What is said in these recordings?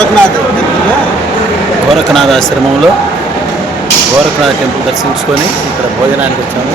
గోరఖనాథ్. గోరఖనాథ ఆశ్రమంలో గోరఖనాథ్ టెంపుల్ దర్శించుకొని ఇక్కడ భోజనానికి వచ్చాము.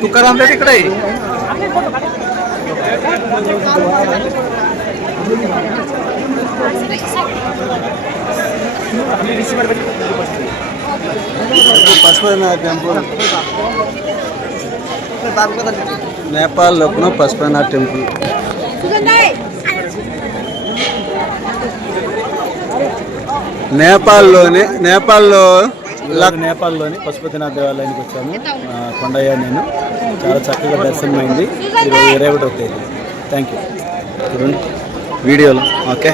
तुकाराम रेट इकडे आहे. పశుపతినాథ్ టెంపుల్ నేపాల్లో పశుపతినాథ్ టెంపుల్ నేపాల్లోని నేపాల్లో ఇలాగ నేపాల్లోని పశుపతినాథ్ దేవాలయానికి వచ్చాము. కొండయ్య నేను. చాలా చక్కగా దర్శనమైంది. ఈరోజు ఇరవై ఒకటో తేదీ. థ్యాంక్ యూ చూడండి వీడియోలో. ఓకే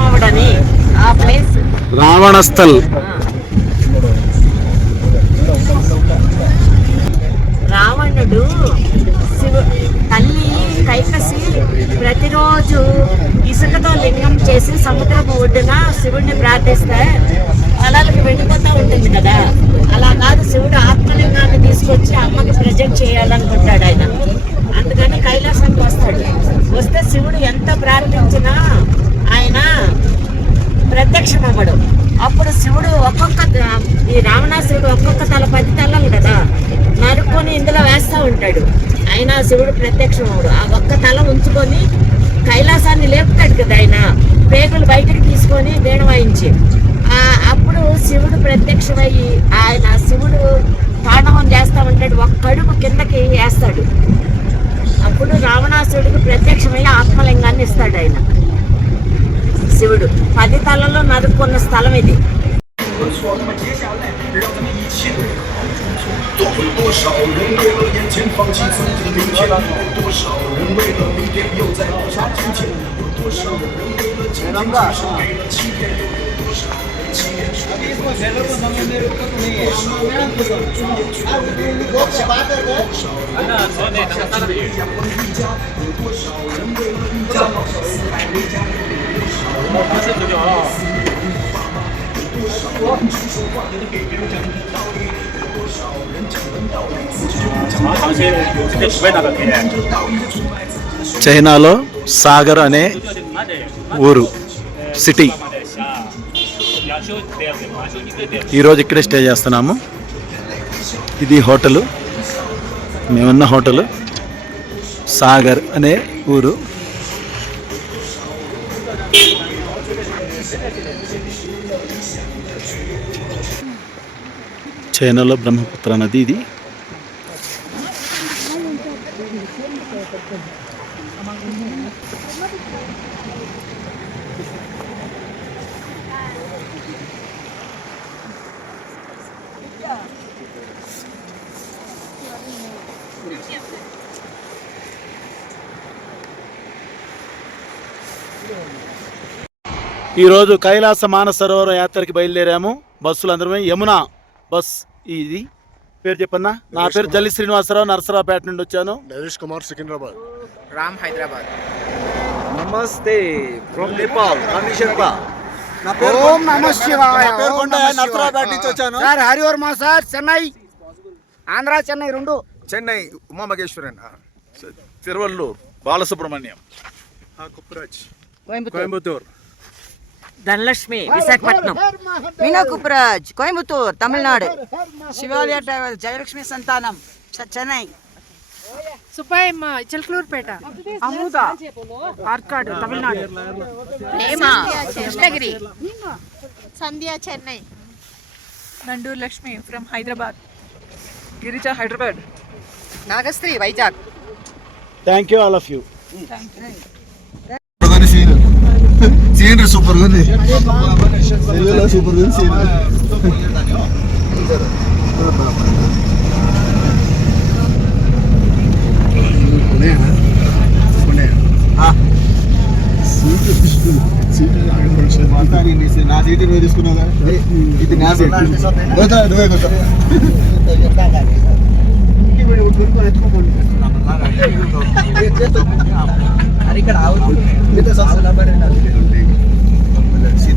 అవడని ఆ ప్లేస్ రావణస్థల్ ఇసుకతో లింగం చేసి సముద్రపు ఒడ్డున శివుడిని ప్రార్థిస్తే అలలకి వెళ్ళిపోతూ ఉంటుంది కదా. అలా కాదు శివుడు ఆత్మలింగాన్ని తీసుకొచ్చి అమ్మకి ప్రజెంట్ చేయాలనుకుంటాడు ఆయన. అందుకని కైలాసానికి వస్తాడు. వస్తే శివుడు ఎంత ప్రార్థించినా ఆయన ప్రత్యక్షమవ్వడు. అప్పుడు శివుడు ఒక్కొక్క ఈ రావణాసురుడు ఒక్కొక్క తల పది తలలు కదా. నరుక్కొని ఇందులో వేస్తూ ఉంటాడు. అయినా శివుడు ప్రత్యక్షం అవ్వడు ఆ ఒక్క తల ఉంచుకొని కైలాసాన్ని లేపుతాడు కదా ఆయన. పేగులు బయటకు తీసుకొని వేణు వాయించి. అప్పుడు శివుడు ప్రత్యక్షమయ్యి ఆయన శివుడు తాండవం చేస్తా ఉంటాడు. ఒక్క అడుగు కిందకి వేస్తాడు. అప్పుడు రావణాసురుడికి ప్రత్యక్షమయ్యి ఆత్మలింగాన్ని ఇస్తాడు ఆయన. శివుడు పది తలలో నరుక్కున్న స్థలం ఇది. 多会多少人为了眼前放弃自己的明天？有多少人为了明天又在搏杀今天？有多少人为了今天今生给了欺骗？又有多少人欺骗出了多少人终点去了多少人仰望一家？有多少人为了一家四海为家？有多少人为了四面爸妈？有多少人指手画脚的给别人讲道理？చైనాలో సాగర్ అనే ఊరు సిటీ. ఈరోజు ఇక్కడే స్టే చేస్తున్నాము. ఇది హోటలు. మేమున్న హోటలు. సాగర్ అనే ఊరు. చైనాలో బ్రహ్మపుత్ర నది ఇది. ఈరోజు కైలాస మానసరోవరం యాత్రకి బయలుదేరాము. బస్సులు అందరమే. యమున బస్ ఇది పేరు చెప్పన్నా? నా పేరు జల్లి శ్రీనివాసరావు నరసరావుపేట నుండి వచ్చాను. నరేష్ కుమార్ సికింద్రాబాద్. రామ్ హైదరాబాద్. నమస్తే ఫ్రమ్ నేపాల్ బా నా పేరు ఓం నమ శివాయ నా పేరు కొండ నరసరావుపేట నుంచి వచ్చాను. Sir Harivarma sir Chennai. Andhra Chennai రెండు. చెన్నై ఉమామహేశ్వరన్ తిరువల్లూరు బాలసుబ్రహ్మణ్యం. కుప్పరాజ్. కోయంబత్తూర్. ధనలక్ష్మి విశాఖపట్నం. మీనా కుప్రాజ్ కోయంబత్తూర్ తమిళనాడు. శివాలయ ట్రావెల్ జయలక్ష్మి సంతానం చ- Chennai. Subbayyamma Chilakaluripet. Amudha. Arcot Tamil Nadu. Krishnagiri. Sandhya Chennai. Nanduru Lakshmi from Hyderabad. Girija Hyderabad. Nagasri Vizag. Thank you all of you scenery super ఉంది. తెలుగులో సూపర్ ఉంది scenery నా seat నువ్వు తీసుకున్నావు కదా ఇది నా సీట్. నువ్వే కొత్త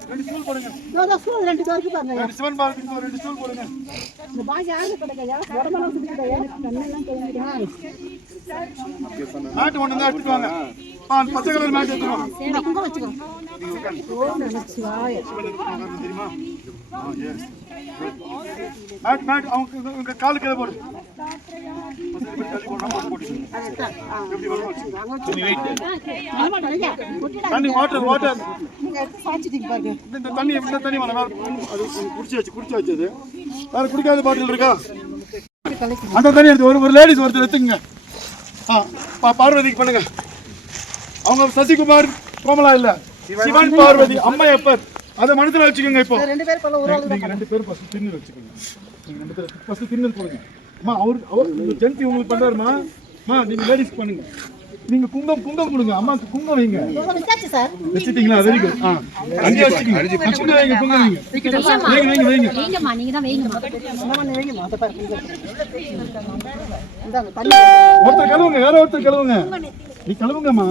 ரெண்டு பேருக்கு பாருங்க சிவன் பாருக்கு ரெண்டு ஸ்டூல் போடுங்க இந்த பாய் யாருக்கு கிடைக்கா உடம்பெல்லாம் சுத்திக்கிட்டா கண்ணெல்லாம் தெரிஞ்சுக்கா மேட் ஒன்று தான் எடுத்துட்டு வாங்க பச்சை கலர் மேட் எடுத்துருவோம் தெரியுமா மேட் மேட் அவங்க உங்க காலு கீழே போடு. தண்ணி வாட்டர் வாட்டர் இந்த தண்ணி இந்த தண்ணி வேணாம். அது குடிச்சு வச்சு குடிச்சு வச்சது. வேற குடிக்காத பாட்டில் இருக்கா? அந்த தண்ணி எடுத்து ஒரு ஒரு லேடிஸ் ஒருத்தர் எடுத்துங்க ஆ பா- பார்வதிக்கு பண்ணுங்க. அவங்க சசிகுமார் கோமலா இல்லை. சிவன் பார்வதி அம்மையப்பர். அதை மனசுல வச்சுக்கோங்க இப்போ. நீங்க ரெண்டு பேரும் ஃபர்ஸ்ட் தின்னு வச்சுக்கோங்க. நீங்க ரெண்டு பேரும் ஃபர்ஸ்ட் தின்னு போடுங்க. அம்மா அவர் அவர் ஜென்சி உங்களுக்கு பண்றாருமா அம்மா நீங்க லேடிஸ் பண்ணுங்க. நீங்க குங்கம் குங்கம் கொடுங்க. அம்மாக்கு குங்கம் வைங்க. வச்சுட்டீங்களா? வெரி குட் ஆ. அஞ்சு வச்சுக்கோங்க குங்கம் வைங்க குங்கம் வைங்க. வைங்க வைங்க வைங்க. ஒருத்தர் கழுவுங்க வேற ஒருத்தர் கழுவுங்க. நீ கழுவுங்கம்மா.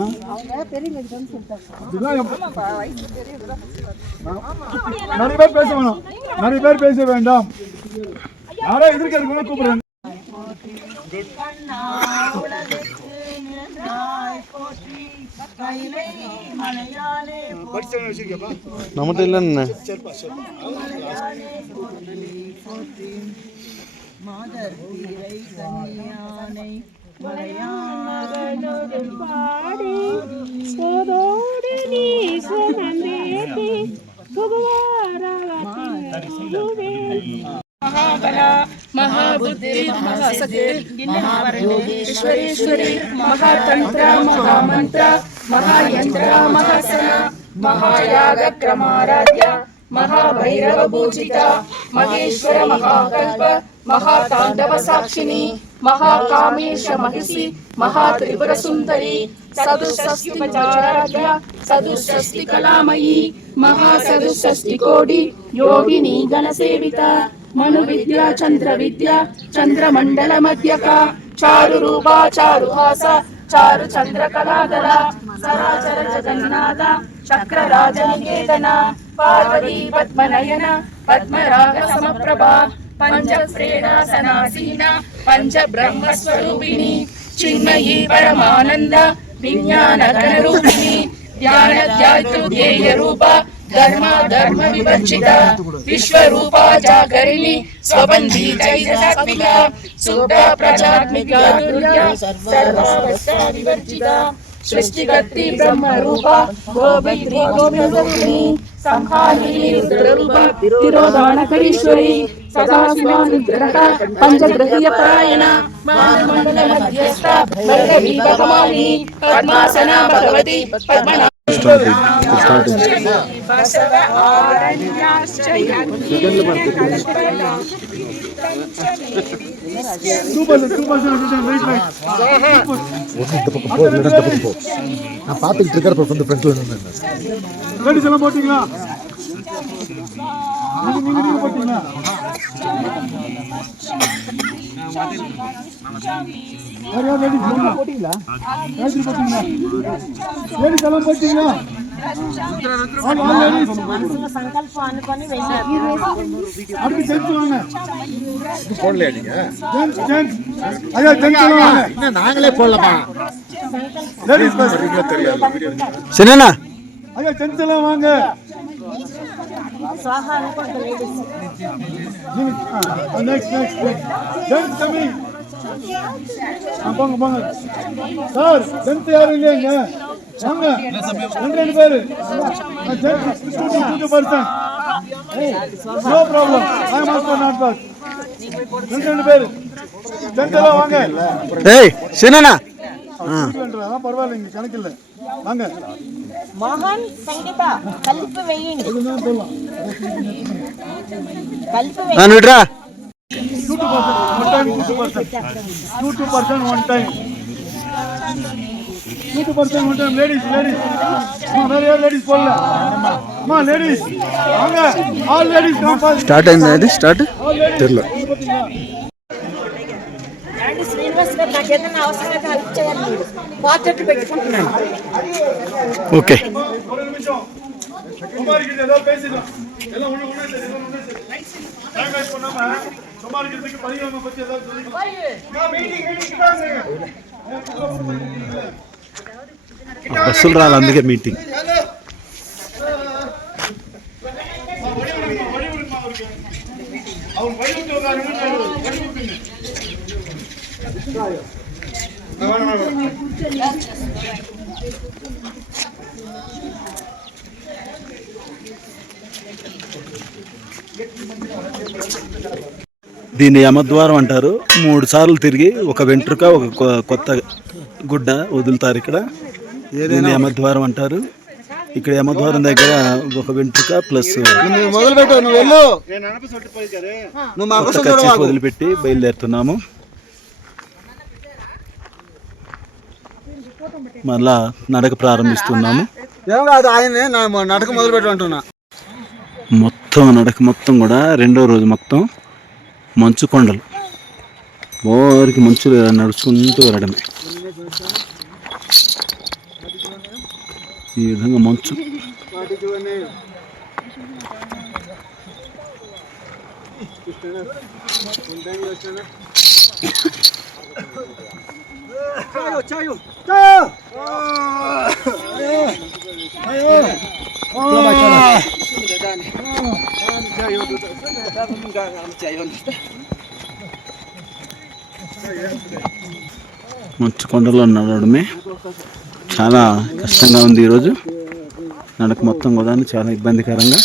நிறைய பேர் பேச வேணாம். நிறைய பேர் பேச வேண்டாம். யாரோ எதிர்க்க നമ്മുടെ ഇല്ല மாதர் திரை கன்னியானை மலையானதொரு பாடி சோதோடு நீசனந்தேதி புகவாரவதி மகாபலா மகாபுத்தி மகாசக்தி மகாபரமேஸ்வரீஸ்வரி மகாதந்திர மகாமந்திர మహామంత్ర మహాయంత్ర మహాసన మహాయాగ క్రమారాధ్య మహాభైరవ పూజిత మహేశ్వర మహాకల్ప మహాతాండవ సాక్షిని మహాకామేశ మహిషి మహాత్రిపుర సుందరి సదుషష్టిపచారాధ్య సదుషష్టి కళామయీ మహాసదుషష్టి కోడి యోగిని గణసేవిత మను విద్య చంద్ర విద్య చంద్రమండల మధ్యక చారు రూపా చారు హాస చారు చంద్రకళాధర సరాచర జగన్నాథ చక్ర రాజనికేతన పార్వతీ పద్మనయన పద్మరాగ సమప్రభ పంచ ప్రేణాసనాసీన పంచ బ్రహ్మస్వరూపిణి చిన్మయీ పరమానంద విజ్ఞాన గణరూపిణి ధ్యాన ధ్యాయ రూప धर्म धर्म विश्व रूपा जागरिणी स्वबंधी चैतसात्मिका सुप्ता प्रजात्मिका दुर्या सर्वावस्था विवर्जिता सृष्टिकर्त्री ब्रह्मरूपा गोभित्री गोविन्दरूपिणी संहारिणी रुद्ररूपा, तिरोधानकरीश्वरी सदा शिवानुग्रहता पञ्चगृहीयपरायणा, मानमण्डलमध्यस्था, मल्लदीपकमालिनी, पद्मासना भगवती पद्मनाभ நான் பார்த்துக்கிட்டு இருக்கிறப்ப வந்து ஃப்ரெண்ட்ல நின்று லேடிஸ் எல்லாம் போட்டீங்களா நீங்க நீங்க போட்டீங்களா போட்டீங்களா லேடிஸ் போட்டீங்களா லேடிஸ் போட்டீங்களா మనసులో సంకల్పం అనుకొని వెళ్ళారు அடுத்து ஜென்ஸ் வாங்க போடலையா நீங்க ஜென்ஸ் ஜென்ஸ் ஐயா ஜென்ஸ் எல்லாம் வாங்க இன்னும் நாங்களே போடலப்பா லேடிஸ் பஸ் సినేనా ஐயா ஜென்ஸ் எல்லாம் வாங்க స్వాహ అనుకుంటా ladies next next gents coming போங்க போங்க சார் ஜென்ஸ் யாரும் இல்லையாங்க வாங்க ரெண்டு பேரு. Person. No problem I master not pass ரெண்டு பேரு. சென்டரா வாங்க. டேய் சின்னனா அதான் பரவாயில்ல இங்க கணக்கு இல்ல வாங்க Two two percent one time, ladies, ladies. அம்மா வேற யார் ladies போடல அம்மா ladies வாங்க all ladies come first. Start అయింది అది స్టార్ట్ All ladies. తెరలో ఏమండి శ్రీనివాస్ గారు నాకు ఏదైనా అవసరం హెల్ప్ చేయాలి మీరు పాకెట్ పెట్టుకుంటున్నాను ఓకే ஒரு బస్సులు రాలి అందుకే మీటింగ్ దీన్ని యమద్వారం అంటారు. మూడు సార్లు తిరిగి ఒక వెంట్రుక ఒక కొత్త గుడ్డ వదులుతారు ఇక్కడ. దీన్ని యమద్వారం అంటారు. ఇక్కడ యమద్వారం దగ్గర ఒక వెంట్రుక ప్లస్. వదిలిపెట్టి బయలుదేరుతున్నాము. మళ్ళా నడక ప్రారంభిస్తున్నాము. ఆయనే నడక మొదలు పెట్టు అంటున్నా. మొత్తం నడక మొత్తం కూడా రెండో రోజు మొత్తం మంచు కొండలు. ఓరికి మంచు నడుచుకుంటూ వెళ్ళడమే. ఈ విధంగా మంచు. మంచు కొండలో నడవడమే. చాలా కష్టంగా ఉంది ఈరోజు. నడక మొత్తం కూడా చాలా ఇబ్బందికరంగా.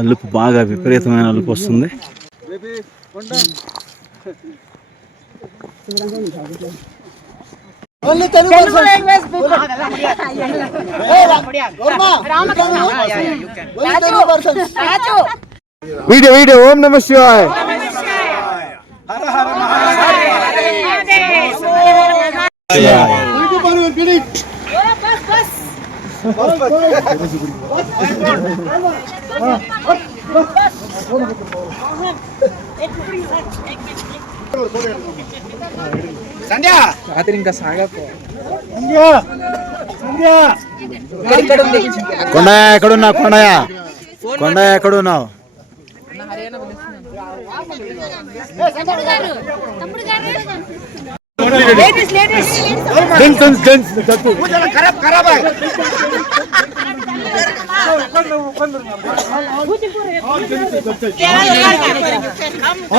అలుపు బాగా విపరీతమైన అలుపు వస్తుంది. వీడియో వీడియో ఓం నమ శివాయ్. కొండ సాగపో కొండయా ఎక్కడున్నా కొండయా కొండయా ఎక్కడున్నావు? తమ్ముడు gents gents.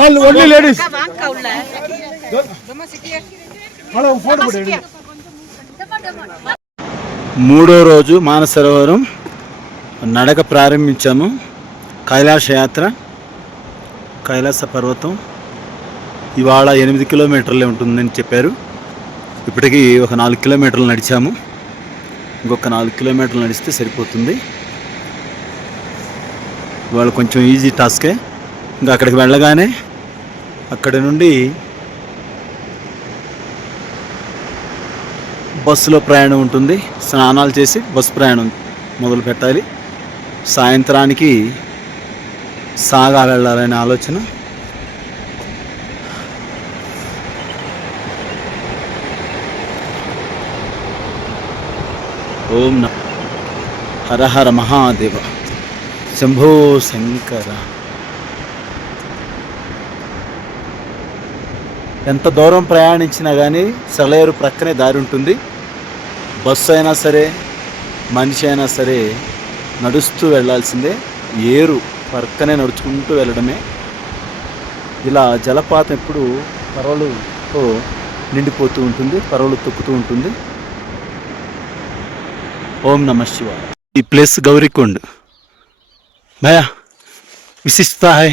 All only ladies మూడో రోజు మానసరోవరం నడక ప్రారంభించాము. కైలాస యాత్ర కైలాస పర్వతం. ఇవాళ ఎనిమిది కిలోమీటర్లే ఉంటుందని చెప్పారు. ఇప్పటికీ ఒక నాలుగు కిలోమీటర్లు నడిచాము. ఇంకొక నాలుగు కిలోమీటర్లు నడిస్తే సరిపోతుంది. ఇవాళ కొంచెం ఈజీ టాస్కే. ఇంకా అక్కడికి వెళ్ళగానే అక్కడి నుండి బస్సులో ప్రయాణం ఉంటుంది. స్నానాలు చేసి బస్సు ప్రయాణం మొదలు పెట్టాలి. సాయంత్రానికి సాగా వెళ్ళాలనే ఆలోచన. ఓం నమ. హర హర మహాదేవ. శంభో శంకర. ఎంత దూరం ప్రయాణించినా కానీ సెలయేరు ప్రక్కనే దారి ఉంటుంది. బస్సు అయినా సరే మనిషి అయినా సరే నడుస్తూ వెళ్ళాల్సిందే. ఏరు పక్కనే నడుచుకుంటూ వెళ్ళడమే. ఇలా జలపాతం ఎప్పుడు పరవలుతో నిండిపోతూ ఉంటుంది పరవలు తొక్కుతూ ఉంటుంది. ఓం నమ శివ ఈ ప్లేస్ గౌరీకొండ్ భయా विशिष्टता है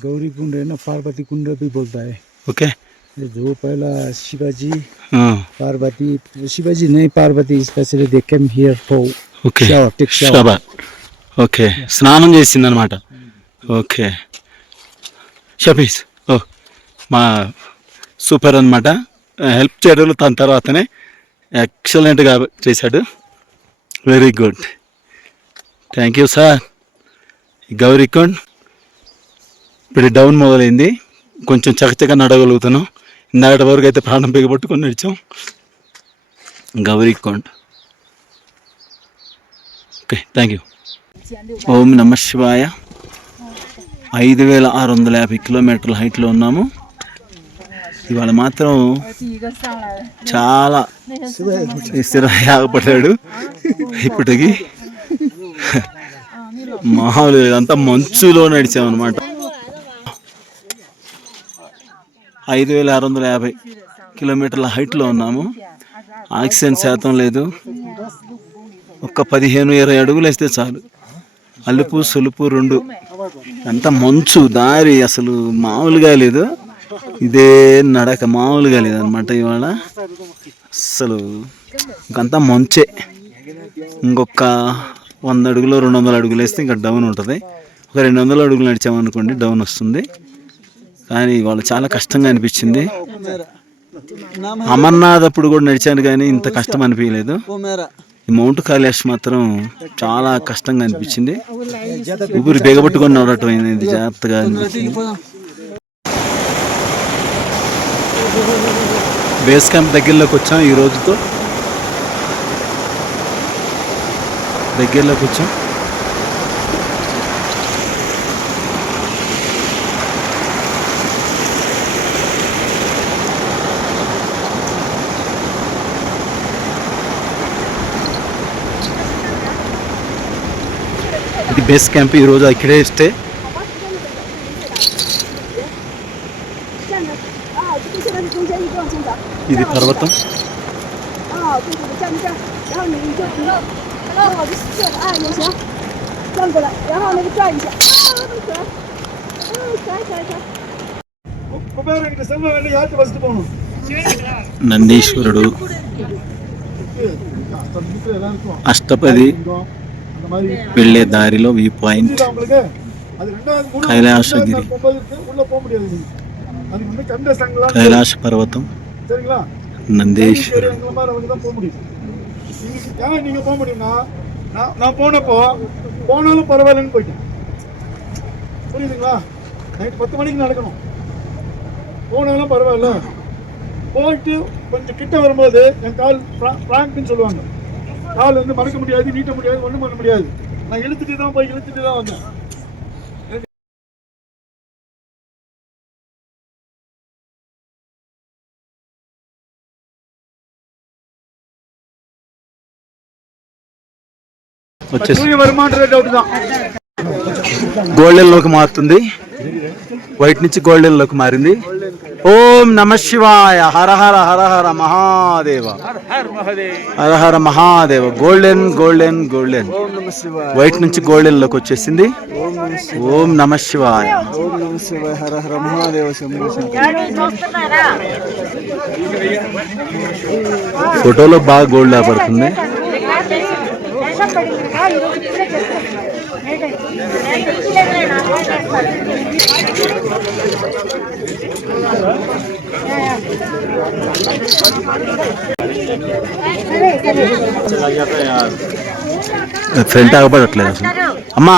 गौरी कुंड है ना पार्वती कुंड भी बोलता है ओके ये जो पहला शिवाजी हाँ पार्वती शिवाजी नहीं Parvati specially they came here for okay Shower, take shower. Shabad okay స్నానం చేసింది అనమాట ఓకే షబీస్ ఓ మా సూపర్ అనమాట హెల్ప్ చేయడంలో తన తర్వాతనే ఎక్సలెంట్గా చేశాడు Very good thank you sir Gaurikund ఇప్పుడు డౌన్ మొదలైంది. కొంచెం చకచక నడగలుగుతున్నాం. ఇందాక వరకు అయితే ప్రాణం బిగబట్టుకొని నడిచాం. గౌరీకొండ్ ఓకే థ్యాంక్ యూ ఓం నమ శివాయ. ఐదు వేల ఆరు వందల యాభై కిలోమీటర్ల హైట్లో ఉన్నాము. ఇవాళ మాత్రం చాలా స్థిరంగా ఆగపడ్డాడు ఇప్పటికి మామూలు అంతా మంచులో నడిచామన్నమాట. ఐదు వేల ఆరు వందల యాభై కిలోమీటర్ల హైట్లో ఉన్నాము. ఆక్సిజన్ శాతం లేదు. ఒక్క పదిహేను ఇరవై అడుగులు వేస్తే చాలు. అలుపు సులుపు రెండు. అంత మంచు దారి అసలు మామూలుగా లేదు. ఇదే నడక మామూలుగా లేదనమాట ఇవాళ. అసలు ఇంకంతా మంచే. ఇంకొక వంద అడుగులు రెండు వందల అడుగులు వేస్తే ఇంకా డౌన్ ఉంటుంది. ఒక రెండు వందల అడుగులు నడిచామనుకోండి డౌన్ వస్తుంది. కానీ ఇవాళ చాలా కష్టంగా అనిపించింది. అమర్నాథ్ అప్పుడు కూడా నడిచాను కానీ ఇంత కష్టం అనిపించలేదు. ఈ మౌంట్ కైలాష్ మాత్రం చాలా కష్టంగా అనిపించింది. ఊపిరి బిగబట్టుకొని నడవటం అయింది జాగ్రత్తగా అనిపించింది. బేస్ క్యాంప్ దగ్గరలోకి వచ్చాం ఈ రోజుతో దగ్గరలోకి వచ్చాం. ఇది బేస్ క్యాంప్ ఈరోజు ఇక్కడే స్టే ఇది పర్వతం. నందీశ్వరుడు అష్టపది వెళ్ళే దారిలో వ్యూ పాయింట్ కైలాసగిరి. కైలాస పర్వతం. சரிங்களா? நந்தேஷ். போக முடியும். ஏன்னா நீங்க போக முடியும்னா நான் நான் போனப்போ போனாலும் பரவாயில்லன்னு போயிட்டேன். புரியுதுங்களா? நைட் பத்து மணிக்கு நடக்கணும். போனாலும் பரவாயில்ல. போயிட்டு கொஞ்சம் கிட்ட வரும்போது என் கால் ஃப்ராங்க்னு சொல்லுவாங்க. கால் வந்து மறக்க முடியாது நீட்ட முடியாது ஒன்றும் பண்ண முடியாது. நான் இழுத்துட்டு தான் போய் இழுத்துட்டு தான் வந்தேன். గోల్డెన్లోకి మారుతుంది. వైట్ నుంచి గోల్డెన్లోకి మారింది. ఓం నమ శివాయ. హర హర హర హర మహాదేవ. హర హర Mahadeva. Golden golden golden. White నుంచి గోల్డెన్లోకి వచ్చేసింది. ఓం నమ శివాయ. ఫోటోలో బాగా గోల్డ్ పడుతుంది ఫ్రంట్ ఆగపడట్లేదు అసలు. అమ్మా!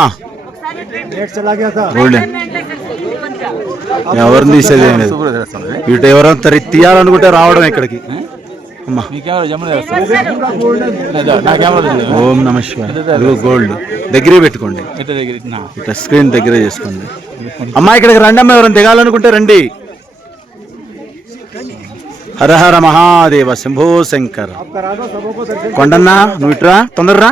ఎవరిని తీసేది లేదు. ఇటు ఎవరైనా తరి తీయాలనుకుంటే రావడం ఇక్కడికి. ఓం నమ శివాయ. ఇదిగో గోల్డ్. దగ్గరే పెట్టుకోండి. ఇట్లా స్క్రీన్ దగ్గరే చేసుకోండి. అమ్మా ఇక్కడికి రండి అమ్మా ఎవరైనా దిగాలనుకుంటే రండి. హర హర మహాదేవ శంభో శంకర. కొండన్నా నువ్వు ఇట్రా తొందరరా.